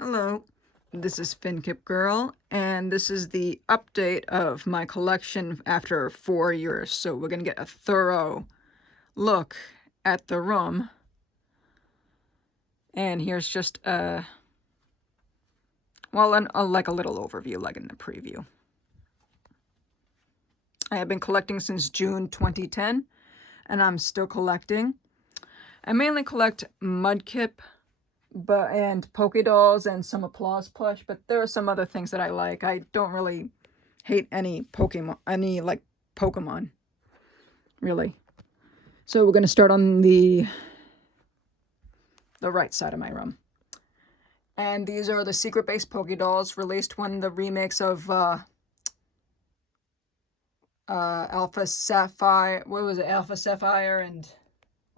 Hello, this is Finkip Girl, and this is the update of my collection after 4 years. So we're gonna get a thorough look at the room. And here's just like a little overview, like in the preview. I have been collecting since June 2010, and I'm still collecting. I mainly collect Mudkip, and Poké Dolls and some Applause plush, but there are some other things that I like. I don't really hate any Pokemon, really. So we're gonna start on the right side of my room. And these are the secret base Poké Dolls released when the remakes of Alpha Sapphire, Alpha Sapphire and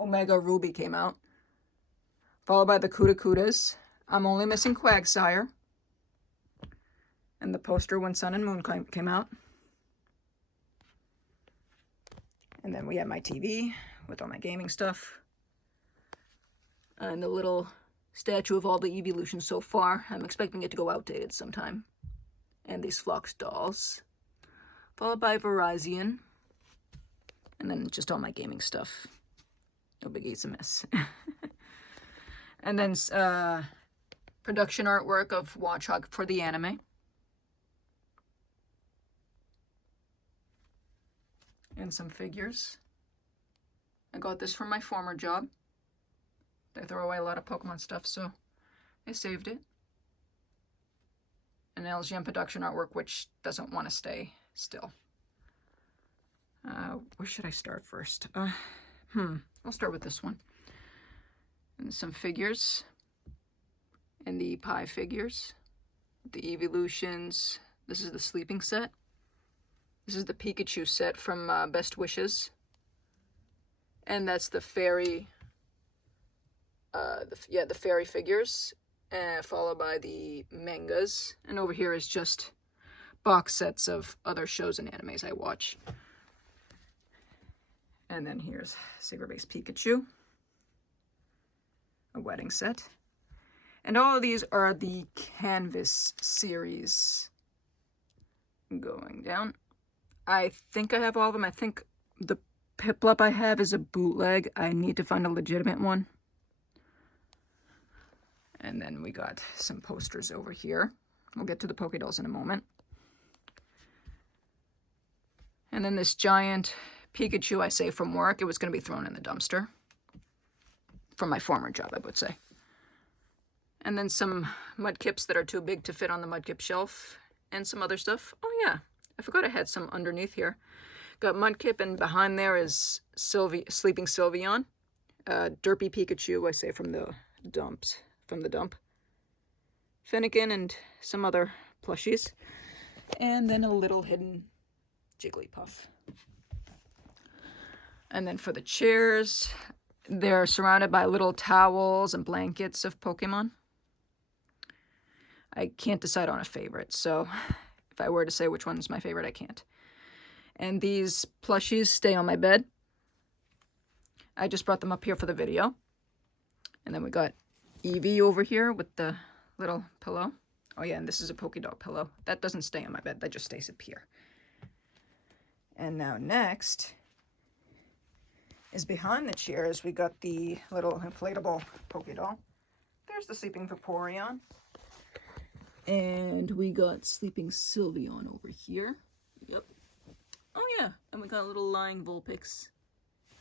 Omega Ruby came out. Followed by the Kudakudas. I'm only missing Quagsire. And the poster when Sun and Moon came out. And then we have my TV with all my gaming stuff. And the little statue of all the evolutions so far. I'm expecting it to go outdated sometime. And these Phlox dolls. Followed by Virizion. And then just all my gaming stuff. No biggie, it's a mess. And then production artwork of Watchog for the anime. And some figures. I got this from my former job. They throw away a lot of Pokemon stuff, so I saved it. An LGM production artwork, which doesn't want to stay still. Where should I start first? I'll start with this one. And some figures. And the pie figures. The evolutions. This is the sleeping set. This is the Pikachu set from Best Wishes. And that's the fairy, the fairy figures, followed by the mangas. And over here is just box sets of other shows and animes I watch. And then here's Secret Base Pikachu, a wedding set. And all of these are the Canvas series. Going down. I think I have all of them. I think the Piplup I have is a bootleg. I need to find a legitimate one. And then we got some posters over here. We'll get to the Poké Dolls in a moment. And then this giant Pikachu I saved from work. It was going to be thrown in the dumpster. From my former job, I would say. And then some Mudkips that are too big to fit on the Mudkip shelf. And some other stuff. Oh yeah, I forgot I had some underneath here. Got Mudkip, and behind there is Sleeping Sylveon. Derpy Pikachu, I say from the dump. Finnegan and some other plushies. And then a little hidden Jigglypuff. And then for the chairs, they're surrounded by little towels and blankets of Pokemon. I can't decide on a favorite, so if I were to say which one's my favorite, I can't. And these plushies stay on my bed. I just brought them up here for the video. And then we got Eevee over here with the little pillow. Oh yeah, and this is a Pokédog pillow. That doesn't stay on my bed, that just stays up here. And now next is behind the chairs, we got the little inflatable Pokédoll. There's the Sleeping Vaporeon. And we got Sleeping Sylveon over here. Yep. Oh yeah, and we got a little lying Vulpix.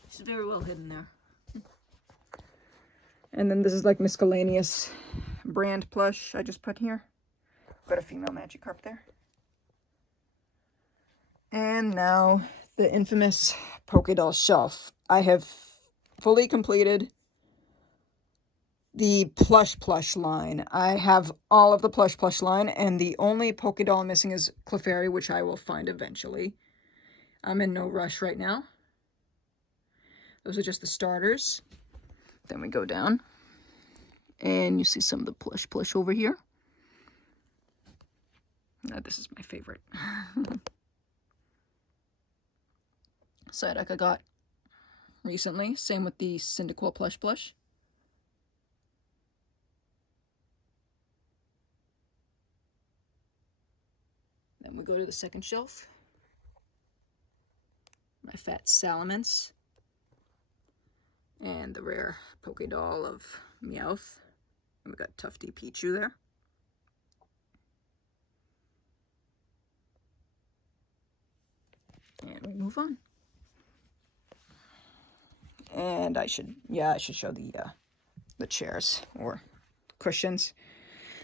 She's very well hidden there. And then this is like Miscellaneous brand plush I just put here. Got a female Magikarp there. And now the infamous Pokédoll shelf. I have fully completed the plush line. I have all of the plush line, and the only Pokédoll I'm missing is Clefairy, which I will find eventually. I'm in no rush right now. Those are just the starters. Then we go down, and you see some of the plush over here. This is my favorite. Psyduck I got recently. Same with the Cyndaquil plush. Then we go to the second shelf. My fat Salamence. And the rare Pokédoll of Meowth. And we got Tufty Pichu there. And we move on. And I should show the chairs or cushions.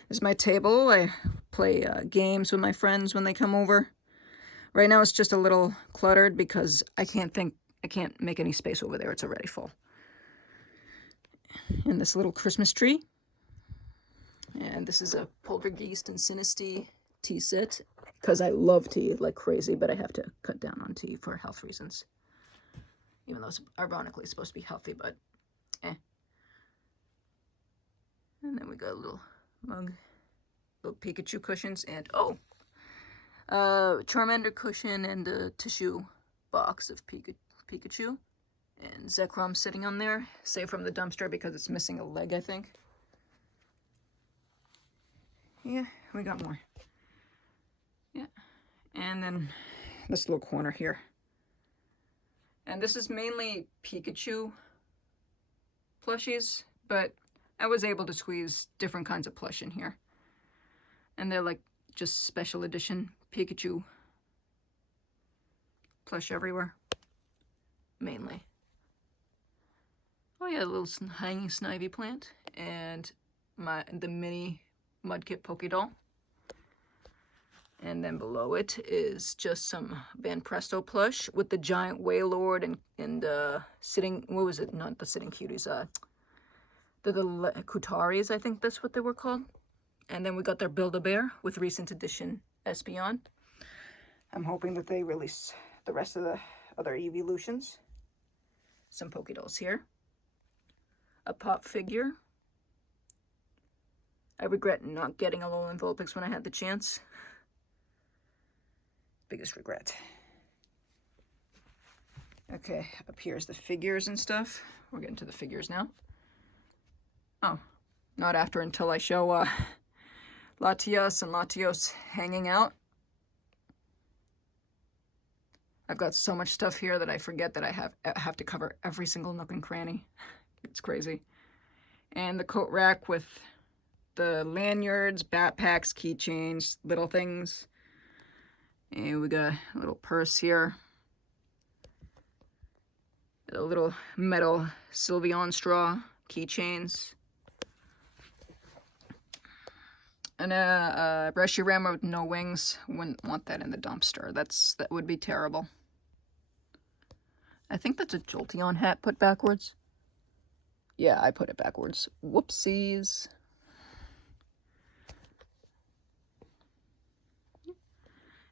This is my table. I play games with my friends when they come over. Right now it's just a little cluttered because I can't make any space over there. It's already full. And this little Christmas tree. And this is a Poltergeist and Sinistea tea set. Because I love tea like crazy, but I have to cut down on tea for health reasons. Even though it's ironically supposed to be healthy, but eh. And then we got a little mug, little Pikachu cushions, and Charmander cushion and a tissue box of Pikachu. And Zekrom sitting on there, saved from the dumpster because it's missing a leg, I think. Yeah, we got more. Yeah, and then this little corner here. And this is mainly Pikachu plushies, but I was able to squeeze different kinds of plush in here. And they're like just special edition Pikachu plush everywhere. Mainly. Oh yeah, a little hanging Snivy plant. And the mini Mudkip Pokédoll. And then below it is just some Van Presto plush with the giant Wailord and sitting, what was it? Not the sitting cuties, the Kutaris, I think that's what they were called. And then we got their Build-A-Bear with recent edition Espeon. I'm hoping that they release the rest of the other evolutions. Some Pokédolls here. A pop figure. I regret not getting a Alolan Vulpix when I had the chance. Biggest regret. Okay, up here's the figures and stuff. We're getting to the figures now. Oh, not after until I show Latios and Latios hanging out. I've got so much stuff here that I forget that I have to cover every single nook and cranny. It's crazy. And the coat rack with the lanyards, backpacks, keychains, little things. And we got a little purse here. A little metal Sylveon straw, keychains. And a Reshiram with no wings. Wouldn't want that in the dumpster. That would be terrible. I think that's a Jolteon hat put backwards. Yeah, I put it backwards. Whoopsies.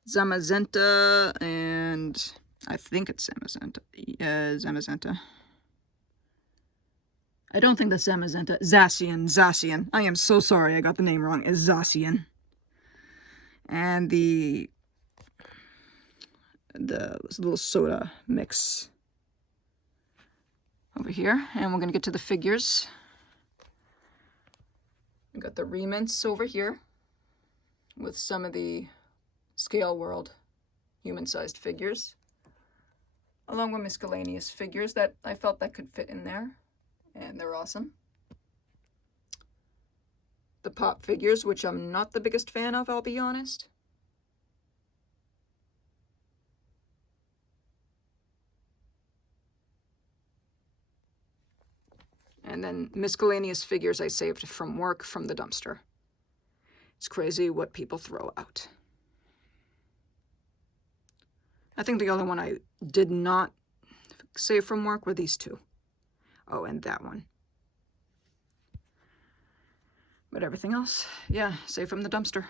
Zamazenta, and I think it's Zamazenta. Zamazenta. I don't think that's Zamazenta. Zacian. I am so sorry I got the name wrong. It's Zacian. And the little soda mix over here. And we're going to get to the figures. We got the remints over here with some of the Scale World human-sized figures, along with miscellaneous figures that I felt that could fit in there, and they're awesome. The pop figures, which I'm not the biggest fan of, I'll be honest. And then miscellaneous figures I saved from work from the dumpster. It's crazy what people throw out. I think the other one I did not save from work were these two. Oh, and that one. But everything else, yeah, saved from the dumpster.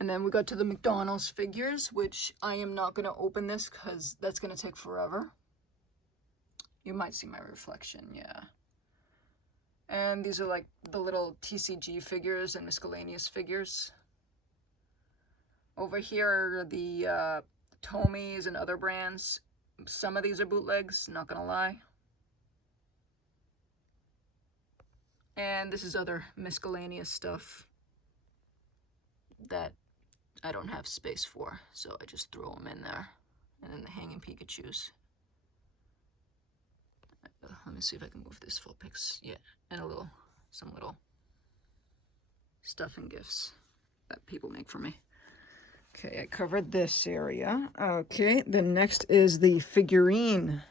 And then we got to the McDonald's figures, which I am not going to open this because that's going to take forever. You might see my reflection, yeah. And these are like the little TCG figures and miscellaneous figures. Over here are the Tomies and other brands. Some of these are bootlegs, not gonna lie. And this is other miscellaneous stuff that I don't have space for, so I just throw them in there. And then the hanging Pikachus. Let me see if I can move this full pics. Yeah, and some little stuff and gifts that people make for me. Okay, I covered this area. Okay, the next is the figurine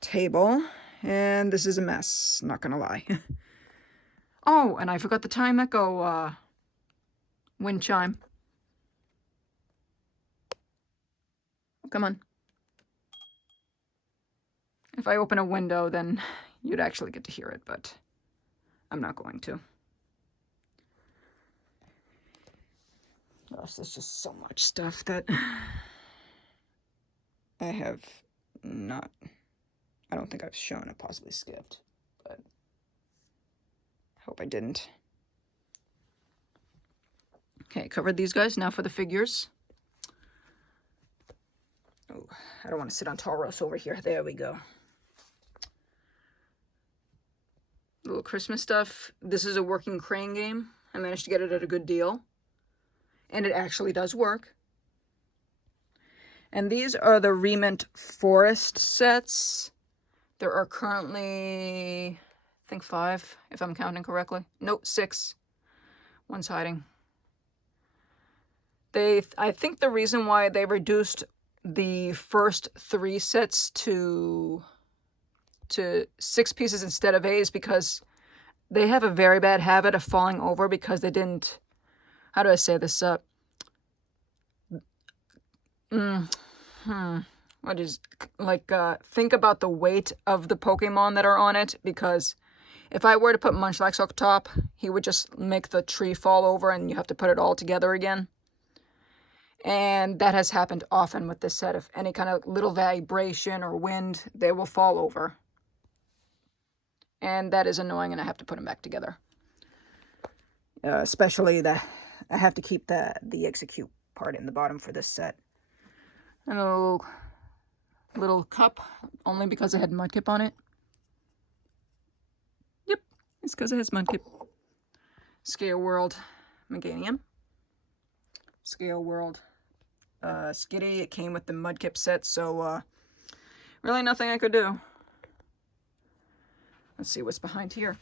table. And this is a mess, not gonna lie. Oh, and I forgot the time echo wind chime. Come on. If I open a window, then you'd actually get to hear it, but I'm not going to. Gosh, there's just so much stuff that I have not, I don't think I've shown. I possibly skipped, but I hope I didn't. Okay, covered these guys. Now for the figures. Oh, I don't want to sit on Tauros over here. There we go. Little Christmas stuff. This is a working crane game. I managed to get it at a good deal. And it actually does work. And these are the Remint Forest sets. There are currently, I think 5, if I'm counting correctly. Nope, 6. One's hiding. I think the reason why they reduced the first 3 sets to 6 pieces instead of 8 is because they have a very bad habit of falling over because they didn't, how do I say this up? What is, like, think about the weight of the Pokemon that are on it, because if I were to put Munchlax on top, he would just make the tree fall over and you have to put it all together again. And that has happened often with this set. If any kind of little vibration or wind, they will fall over. And that is annoying, and I have to put them back together. Especially I have to keep the execute part in the bottom for this set. And a little cup, only because it had Mudkip on it. Yep, it's because it has Mudkip. Scale World Meganium. Scale World Skitty. It came with the Mudkip set, so really nothing I could do. Let's see what's behind here.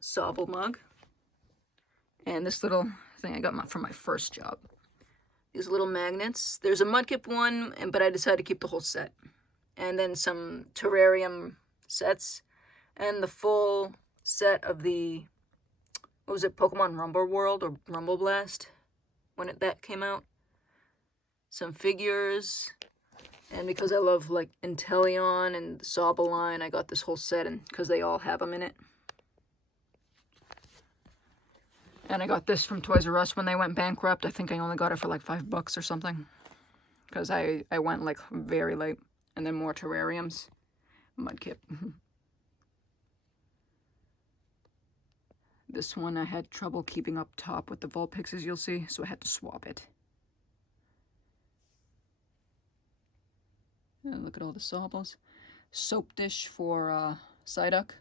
Sobble mug. And this little thing I got from my first job. These little magnets. There's a Mudkip one, but I decided to keep the whole set. And then some terrarium sets. And the full set of the, what was it, Pokemon Rumble World or Rumble Blast, when that came out. Some figures. And because I love, like, Inteleon and the Sobble line, I got this whole set, and because they all have them in it. And I got this from Toys R Us when they went bankrupt. I think I only got it for like $5 or something. Because I went like very late. And then more terrariums. Mudkip. This one I had trouble keeping up top with the Vulpix, as you'll see. So I had to swap it. And look at all the Sobbles. Soap dish for Psyduck.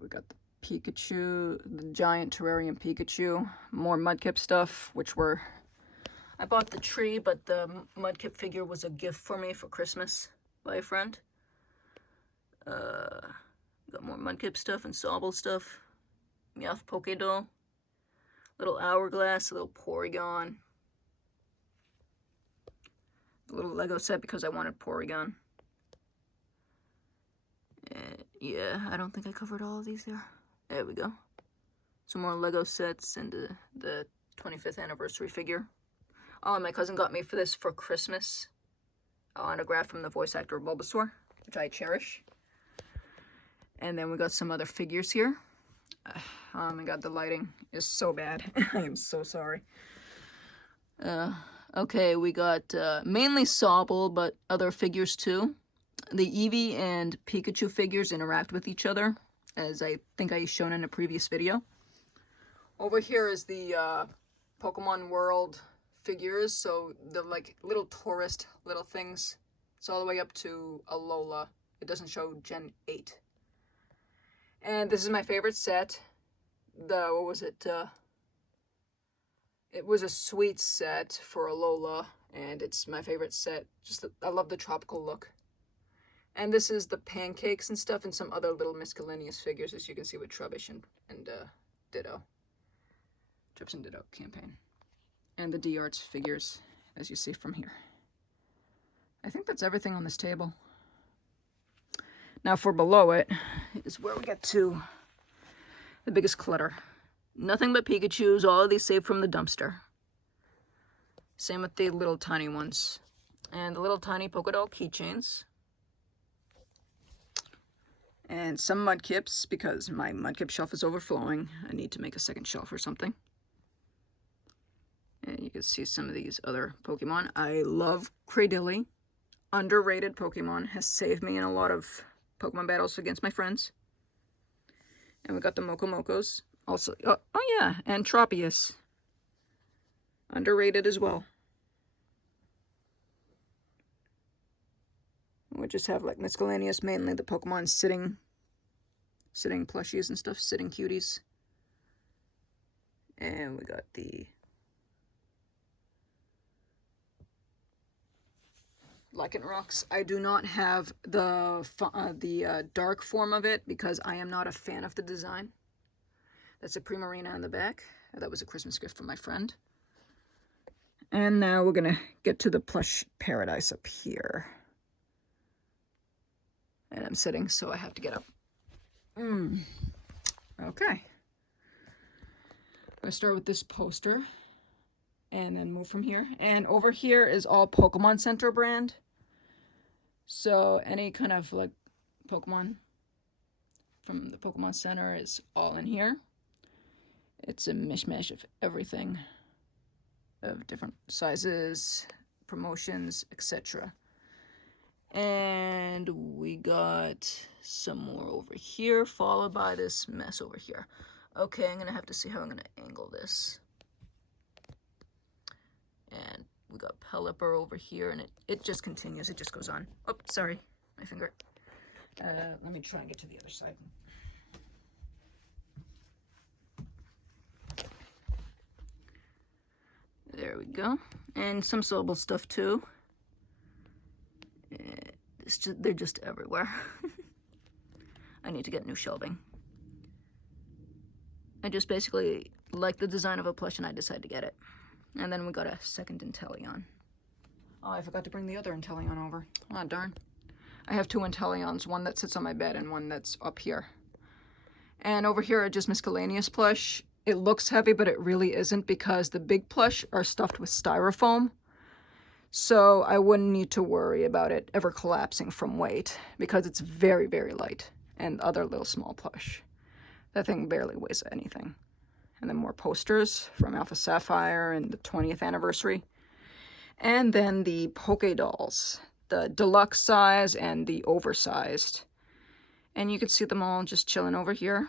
We got the Pikachu, the giant terrarium Pikachu, more Mudkip stuff, which were, I bought the tree, but the Mudkip figure was a gift for me for Christmas by a friend. Got more Mudkip stuff and Sobble stuff. Meowth Pokédoll, little Hourglass, a little Porygon, a little Lego set because I wanted Porygon. Yeah, I don't think I covered all of these there. There we go. Some more Lego sets and the 25th anniversary figure. Oh, and my cousin got me for this for Christmas. An autograph from the voice actor of Bulbasaur, which I cherish. And then we got some other figures here. Oh my god, the lighting is so bad. I am so sorry. Okay, we got mainly Sobble, but other figures too. The Eevee and Pikachu figures interact with each other, as I think I've shown in a previous video. Over here is the Pokemon World figures, so the like little tourist little things. It's all the way up to Alola. It doesn't show Gen 8. And this is my favorite set. What was it? It was a sweet set for Alola, and it's my favorite set. I love the tropical look. And this is the pancakes and stuff, and some other little miscellaneous figures, as you can see with Trubbish and Ditto. Trips and Ditto campaign. And the D-Arts figures, as you see from here. I think that's everything on this table. Now for below it is where we get to the biggest clutter. Nothing but Pikachus, all of these saved from the dumpster. Same with the little tiny ones. And the little tiny polka dot keychains. And some Mudkips, because my Mudkip shelf is overflowing. I need to make a second shelf or something. And you can see some of these other Pokemon. I love Cradilly. Underrated Pokemon. Has saved me in a lot of Pokemon battles against my friends. And we got the Mokomokos. Also, oh yeah, and Tropius. Underrated as well. We just have like Miscellaneous, mainly the Pokemon sitting plushies and stuff, sitting cuties. And we got the Lycanrocs. I do not have the dark form of it because I am not a fan of the design. That's a Primarina on the back. That was a Christmas gift from my friend. And now we're gonna get to the plush paradise up here. And I'm sitting, so I have to get up. Okay. I'm gonna start with this poster and then move from here. And over here is all Pokemon Center brand. So any kind of like Pokemon from the Pokemon Center is all in here. It's a mishmash of everything, of different sizes, promotions, etc. And we got some more over here, followed by this mess over here. Okay, I'm gonna have to see how I'm gonna angle this. And we got Pelipper over here, and it just continues, it just goes on. Oh, sorry, my finger. Let me try and get to the other side. There we go. And some sewable stuff too. They're just everywhere. I need to get new shelving. I just basically like the design of a plush and I decided to get it. And then we got a second Inteleon. Oh, I forgot to bring the other Inteleon over. Oh, darn. I have two Inteleons, one that sits on my bed and one that's up here. And over here are just Miscellaneous plush. It looks heavy, but it really isn't because the big plush are stuffed with styrofoam. So I wouldn't need to worry about it ever collapsing from weight because it's very, very light. And other little small plush. That thing barely weighs anything. And then more posters from Alpha Sapphire and the 20th anniversary. And then the Poke Dolls, the deluxe size and the oversized. And you can see them all just chilling over here.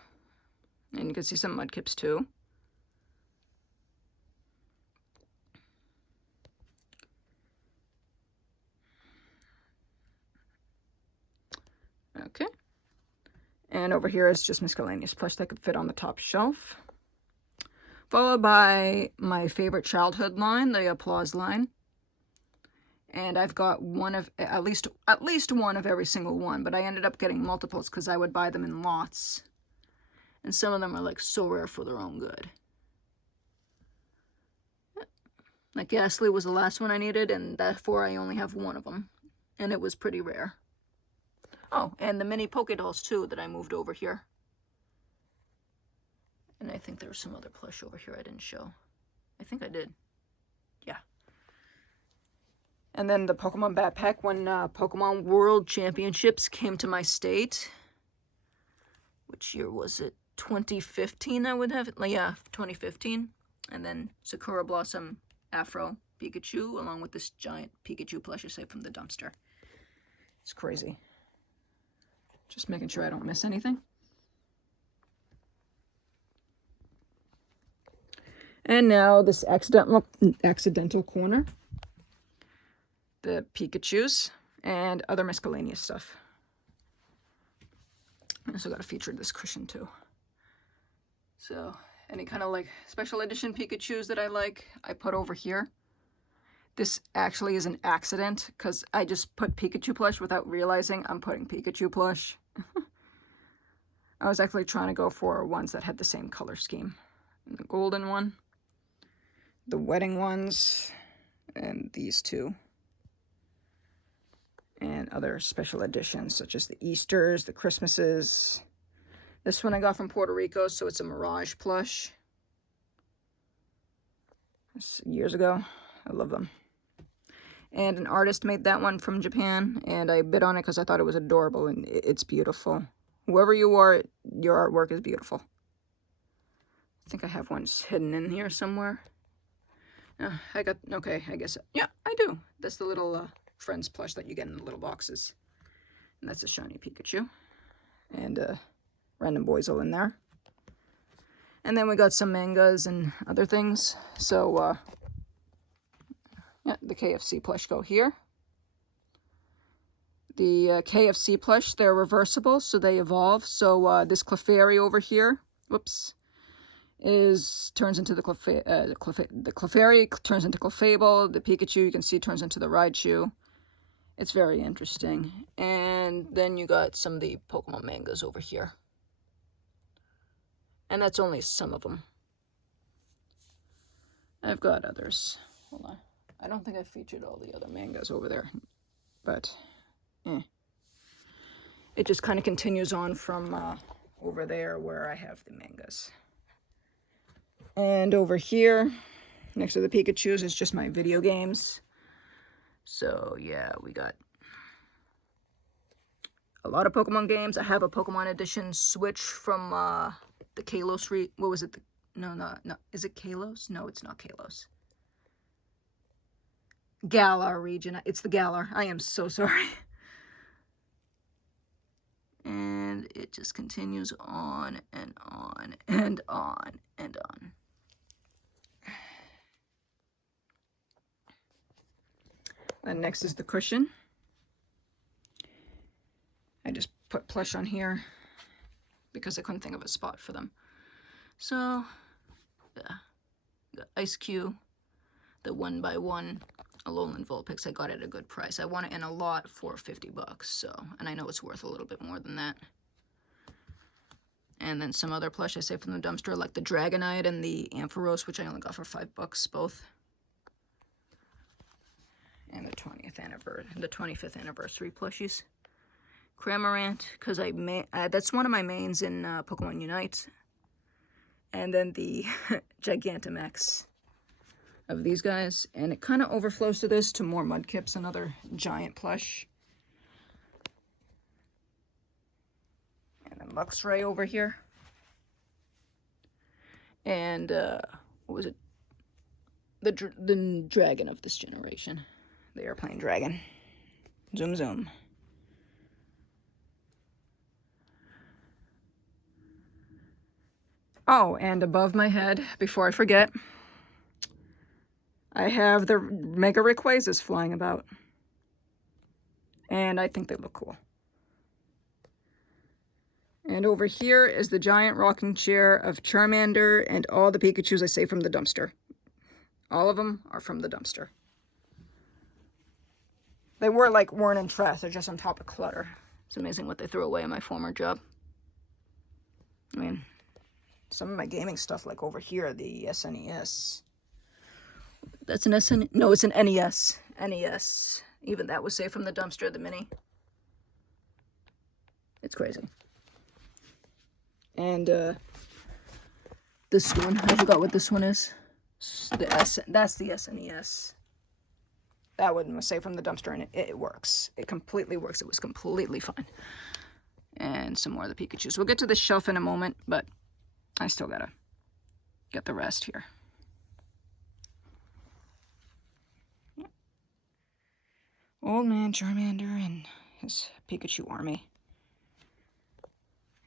And you can see some Mudkips too. Okay. And over here is just Miscellaneous plush that could fit on the top shelf. Followed by my favorite childhood line, the Applause line. And I've got one of, at least one of every single one, but I ended up getting multiples because I would buy them in lots. And some of them are like so rare for their own good. Like Ghastly was the last one I needed, and therefore I only have one of them. And it was pretty rare. Oh, and the mini Poke Dolls too that I moved over here. And I think there was some other plush over here I didn't show. I think I did. Yeah. And then the Pokemon backpack when Pokemon World Championships came to my state. Which year was it? 2015 I would have it. Yeah, 2015. And then Sakura Blossom Afro Pikachu along with this giant Pikachu plush I saved from the dumpster. It's crazy. Just making sure I don't miss anything. And now this accidental corner. The Pikachus and other Miscellaneous stuff. I also got to feature this cushion too. So any kind of like special edition Pikachus that I like, I put over here. This actually is an accident because I just put Pikachu plush without realizing I'm putting Pikachu plush. I was actually trying to go for ones that had the same color scheme. The golden one, the wedding ones, and these two. And other special editions such as the Easters, the Christmases. This one I got from Puerto Rico, so it's a Mirage plush. This years ago. I love them. And an artist made that one from Japan, and I bid on it because I thought it was adorable, and it's beautiful. Whoever you are, your artwork is beautiful. I think I have one hidden in here somewhere. Okay, I guess, yeah, I do. That's the little Friends plush that you get in the little boxes. And that's a shiny Pikachu. And random Boizel in there. And then we got some mangas and other things. So, yeah, the KFC plush go here. The KFC plush, they're reversible, so they evolve. So this Clefairy over here, whoops, turns into the Clefairy turns into Clefable. The Pikachu, you can see, turns into the Raichu. It's very interesting. And then you got some of the Pokemon mangas over here. And that's only some of them. I've got others. Hold on. I don't think I featured all the other mangas over there, but it just kind of continues on from over there where I have the mangas. And over here, next to the Pikachus, is just my video games. So yeah, we got a lot of Pokemon games. I have a Pokemon Edition Switch from the Kalos what was it? No. Is it Kalos? No, it's not Kalos. Galar region. It's the Galar. I am so sorry. And it just continues on and on and on and on. And next is the cushion. I just put plush on here because I couldn't think of a spot for them. So, yeah. The Ice Cube, the 1x1 Alolan Vulpix, I got it at a good price. I want it in a lot for $50, so, and I know it's worth a little bit more than that. And then some other plush I saved from the dumpster, like the Dragonite and the Ampharos, which I only got for $5 both. And the 25th anniversary plushies. Cramorant, because that's one of my mains in Pokemon Unite. And then the Gigantamax of these guys, and it kind of overflows to this, to more Mudkips, another giant plush. And then Luxray over here. And, what was it? The dragon of this generation. The airplane dragon. Zoom zoom. Oh, and above my head, before I forget, I have the Mega Rayquazas flying about. And I think they look cool. And over here is the giant rocking chair of Charmander and all the Pikachus I saved from the dumpster. All of them are from the dumpster. They weren't in trash, they're just on top of clutter. It's amazing what they threw away in my former job. I mean, some of my gaming stuff, like over here, the SNES. That's an SN... No, it's an NES. NES. Even that was saved from the dumpster, the mini. It's crazy. And, this one. I forgot what this one is. That's the SNES. That one was saved from the dumpster, and it works. It completely works. It was completely fine. And some more of the Pikachus. We'll get to the shelf in a moment, but I still gotta get the rest here. Old Man Charmander and his Pikachu army.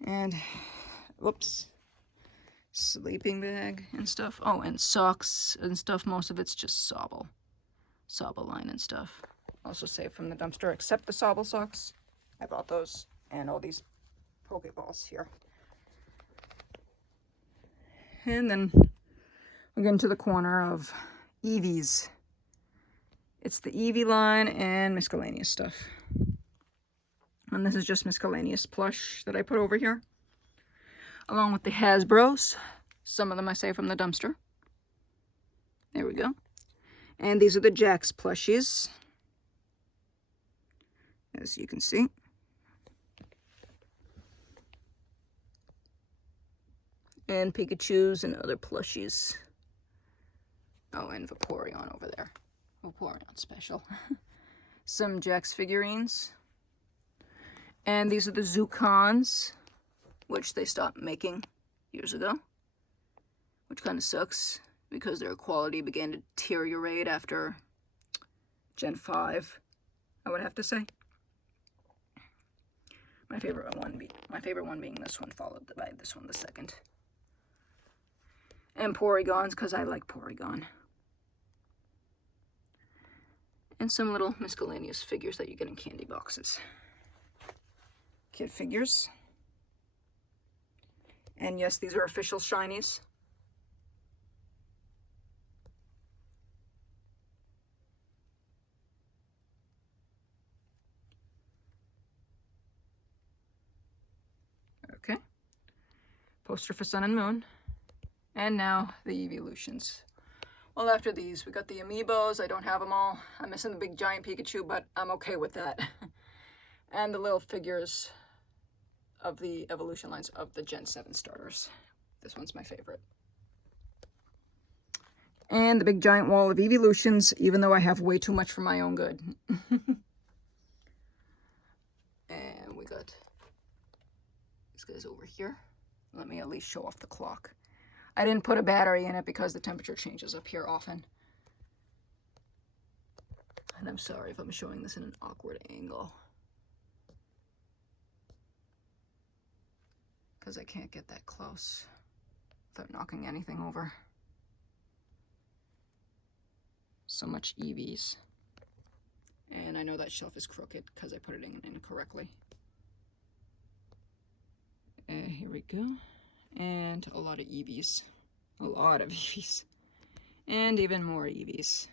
And, whoops, sleeping bag and stuff. Oh, and socks and stuff. Most of it's just Sobble line and stuff. Also saved from the dumpster, except the Sobble socks. I bought those, and all these Pokeballs here. And then we get into the corner of Eevees. It's the Eevee line and Miscellaneous stuff. And this is just Miscellaneous plush that I put over here, along with the Hasbros. Some of them I save from the dumpster. There we go. And these are the Jax plushies, as you can see. And Pikachus and other plushies. Oh, and Vaporeon over there. Vaporeon special. Some Jax figurines. And these are the Zucons, which they stopped making years ago, which kind of sucks because their quality began to deteriorate after Gen 5, I would have to say. My favorite one being this one, followed by this one, the second. And Porygons, because I like Porygon. And some little Miscellaneous figures that you get in candy boxes. Kid figures. And yes, these are official shinies. Okay. Poster for Sun and Moon. And now the Eeveelutions. Well, after these, we got the Amiibos. I don't have them all. I'm missing the big giant Pikachu, but I'm okay with that. And the little figures of the evolution lines of the Gen 7 starters. This one's my favorite. And the big giant wall of Eeveelutions, even though I have way too much for my own good. And we got these guys over here. Let me at least show off the clock. I didn't put a battery in it because the temperature changes up here often. And I'm sorry if I'm showing this in an awkward angle, because I can't get that close without knocking anything over. So much Eevees. And I know that shelf is crooked because I put it in incorrectly. Here we go. And a lot of Eevees. A lot of Eevees. And even more Eevees.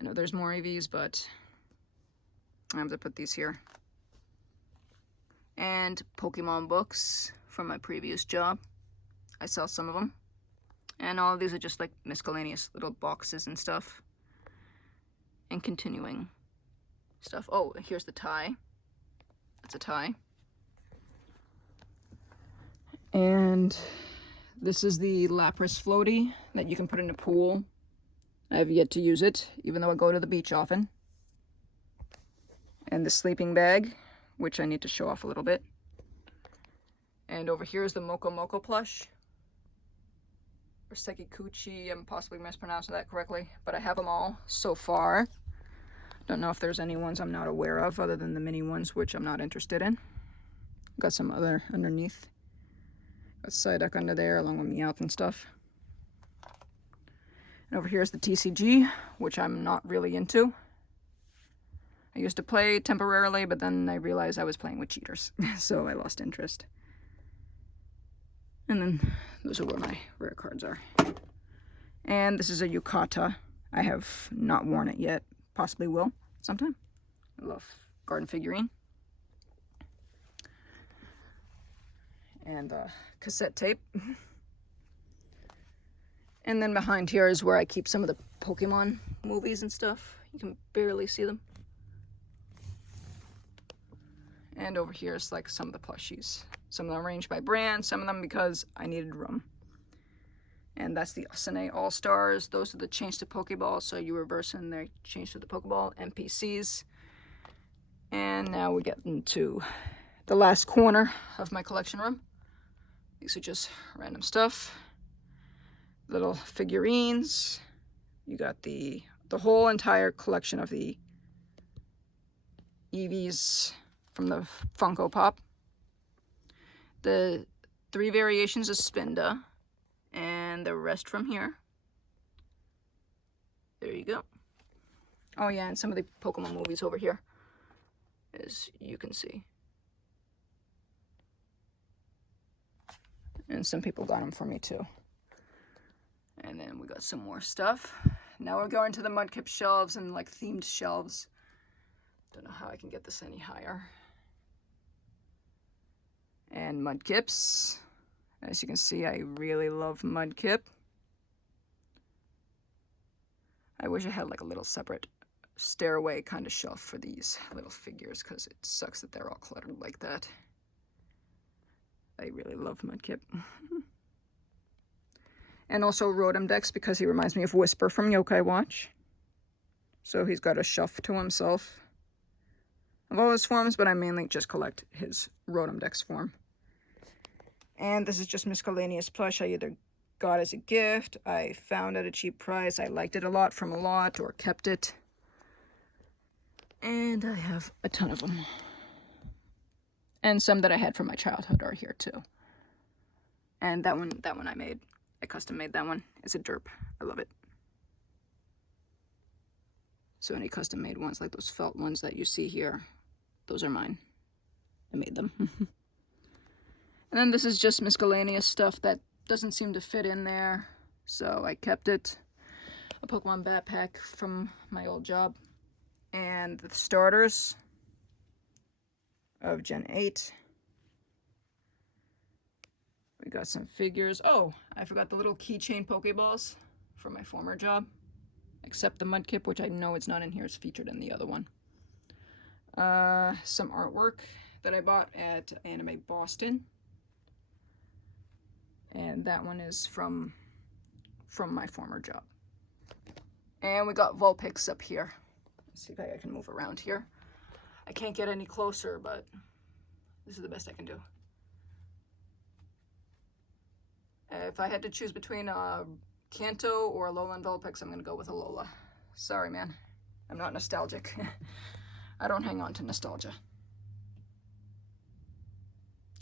I know there's more Eevees, but I have to put these here. And Pokemon books from my previous job. I sell some of them. And all of these are just like Miscellaneous little boxes and stuff. And continuing stuff. Oh, here's the tie. That's a tie. And this is the Lapras floaty that you can put in a pool. I have yet to use it, even though I go to the beach often. And the sleeping bag, which I need to show off a little bit. And over here is the Moko Moko plush. Or Sekikuchi, I'm possibly mispronouncing that correctly, but I have them all so far. Don't know if there's any ones I'm not aware of other than the mini ones, which I'm not interested in. Got some other underneath. Got Psyduck under there along with Meowth and stuff. And over here is the TCG, which I'm not really into. I used to play temporarily, but then I realized I was playing with cheaters, so I lost interest. And then those are where my rare cards are. And this is a Yukata. I have not worn it yet. Possibly will sometime. I love garden figurine. And cassette tape. And then behind here is where I keep some of the Pokemon movies and stuff. You can barely see them. And over here is like some of the plushies. Some of them arranged by brand, some of them because I needed room. And that's the Asane All-Stars. Those are the change to Pokeballs, so you reverse and they change to the Pokeball NPCs. And now we get into the last corner of my collection room. These are just random stuff. Little figurines. You got the whole entire collection of the Eevees from the Funko Pop. The 3 variations of Spinda. And the rest from here. There you go. Oh yeah, and some of the Pokemon movies over here, as you can see. And some people got them for me too. And then we got some more stuff. Now we're going to the Mudkip shelves and like themed shelves. Don't know how I can get this any higher. And Mudkips. As you can see, I really love Mudkip. I wish I had like a little separate stairway kind of shelf for these little figures, because it sucks that they're all cluttered like that. I really love Mudkip. And also Rotom Dex, because he reminds me of Whisper from Yokai Watch. So he's got a shelf to himself of all his forms, but I mainly just collect his Rotom Dex form. And this is just Miscellaneous Plush. I either got as a gift, I found at a cheap price, I liked it a lot from a lot, or kept it. And I have a ton of them. And some that I had from my childhood are here too. And that one I made. I custom made that one. It's a derp. I love it. So any custom made ones, like those felt ones that you see here, those are mine. I made them. And then this is just miscellaneous stuff that doesn't seem to fit in there, so I kept it. A Pokemon backpack from my old job. And the starters of Gen 8. We got some figures. Oh, I forgot the little keychain Pokeballs from my former job. Except the Mudkip, which I know it's not in here, is featured in the other one. Some artwork that I bought at Anime Boston. And that one is from my former job. And we got Vulpix up here. Let's see if I can move around here. I can't get any closer, but this is the best I can do. If I had to choose between a Kanto or a Alolan Vulpix, I'm going to go with Alola. Sorry, man. I'm not nostalgic. I don't hang on to nostalgia.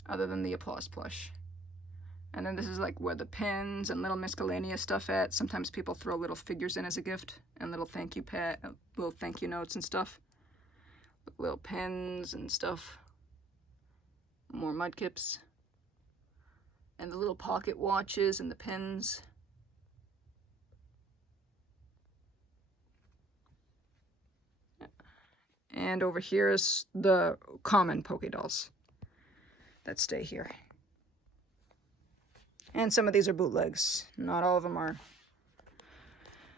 Other than the Applause plush. And then this is like where the pins and little miscellaneous stuff at. Sometimes people throw little figures in as a gift and little thank you notes and stuff. Little pins and stuff. More Mudkips. And the little pocket watches and the pins. And over here is the common Pokédolls that stay here. And some of these are bootlegs. Not all of them are.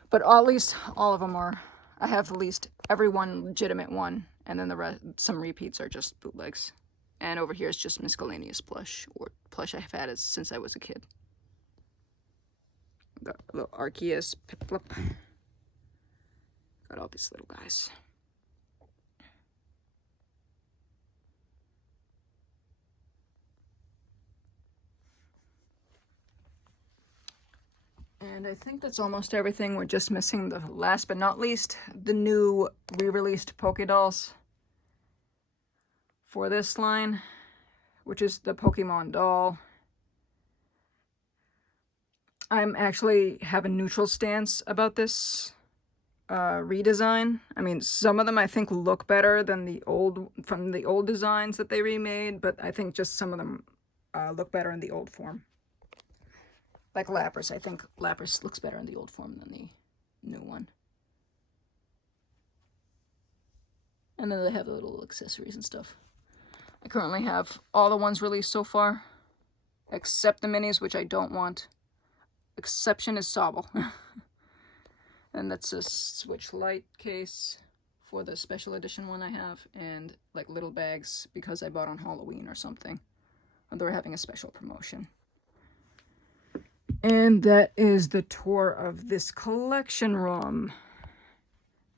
But at least all of them are. I have at least every one legitimate one. And then the rest, some repeats are just bootlegs. And over here is just miscellaneous plush. Or plush I've had it since I was a kid. Got a little Arceus, Piplup. Got all these little guys. And I think that's almost everything. We're just missing the last but not least, the new re-released Pokédolls for this line, which is the Pokemon doll. I'm actually have a neutral stance about this redesign. I mean, some of them I think look better than the old designs that they remade, but I think just some of them look better in the old form. Like Lapras. I think Lapras looks better in the old form than the new one. And then they have the little accessories and stuff. I currently have all the ones released so far, except the minis, which I don't want. Exception is Sobble. And that's a Switch Lite case for the special edition one I have, and like little bags because I bought on Halloween or something. And they're having a special promotion. And that is the tour of this collection room.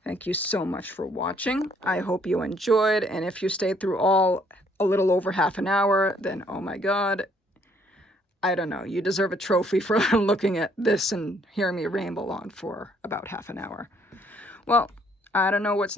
Thank you so much for watching. I hope you enjoyed, and if you stayed through all a little over half an hour, then oh my god, I don't know, you deserve a trophy for looking at this and hearing me ramble on for about half an hour. Well, I don't know what's